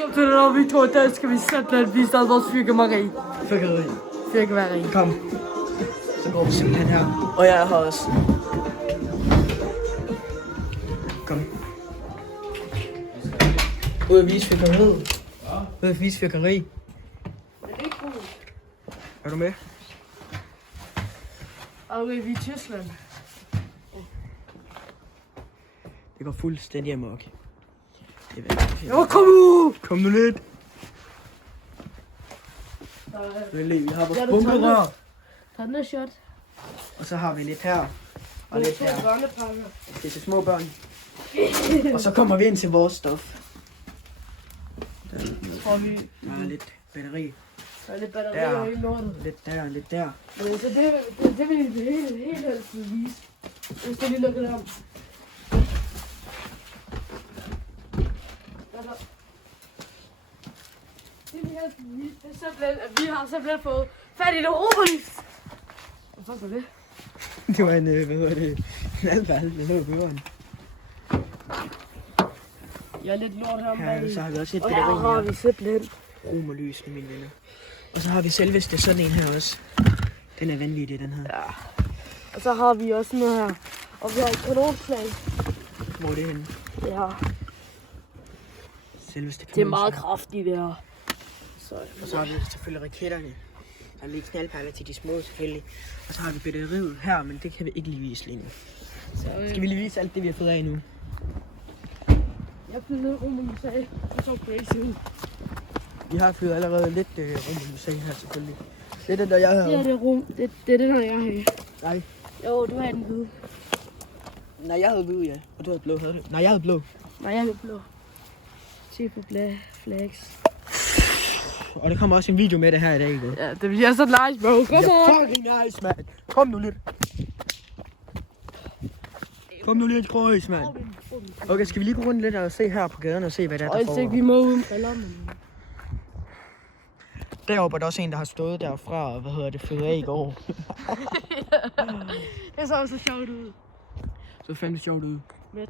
Kom til når vi to der skal vi simpelthen vise dig vores fyrkemari. Fyrkemari. Kom. Så går vi simpelthen her. Og jeg er her også. Kom. Ud at vise fyrkeriet. Ud at vise fyrkeri. Er du med? Og vi er i Tyskland. Det går fuldstændig amok. Det er virkelig. Jo, kom nu! Kom nu lidt. Vi har vores pumperør. Tag den shot. Og så har vi lidt her. Og lidt her. Børnepakker. Det er til små børn. Og så kommer vi ind til vores stof. Tror vi. Der er lidt batteri. Der er lidt batterier og hele lortet. Lidt der, lidt der. Men så det vil vi helt helst vise. Hvis det lige lukker det om. Det vil helst vise. Det er simpelthen, at vi har simpelthen fået fat i det Europalis. Hvad fuck var det? Det var en, hvad hedder det? Knaldball, det lå i bøgeren. Jeg er lidt lort her om Her så har vi også et og her har batteri vi simpelthen. Romerlys, mine venner. Og så har vi selveste sådan en her også. Den er vanvittig, den her. Ja. Og så har vi også noget her. Og vi har et kanonslag. Hvor er det henne? Ja. Selveste Det er meget kraftigt, det her. Og så har vi selvfølgelig raketterne. Der er lige knaldperler til de små selvfølgelig. Og så har vi batteriet her, men det kan vi ikke lige vise lige nu. Skal vi lige vise alt det, vi har fået af nu? Jeg flyder ned rum, og sagde, det så crazy ud. Vi har flyet allerede lidt rum her selvfølgelig. Det er den, der jeg havde. Det er det rum. Det er den, der jeg havde. Nej. Jo, du havde den hvide. Nej, jeg havde hvid, ja. Og du havde blå, havde du? Nej, jeg havde blå. Nej, jeg havde blå. Se på flags. Og der kommer også en video med det her i dag, ikke? Ja, det bliver så nice, bro. Kom så. Fucking nice, mand. Kom nu lidt. Kom nu lidt, Krøjs, mand. Okay, skal vi lige gå rundt lidt og se her på gaden og se, hvad der er, Og der jeg foregår? vi må uden briller, men... Deroppe er der også en, der har stået derfra og, fyret af i går. Det så også sjovt ud. Så fandme sjovt ud. Men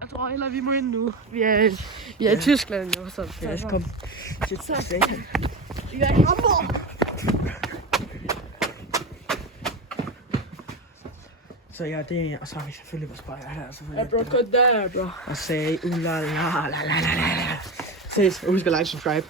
jeg tror heller, vi må ind nu. Vi er i Tyskland, jo. Så Ja, så kom. Shit, så satan. Vi er i Hamburg. Så ja, det og så har vi selvfølgelig vores bajer her. Selvfølgelig. Ja, bro, godt der, bro. Og sagde, la la la la la la. Ses, og husk at like og subscribe.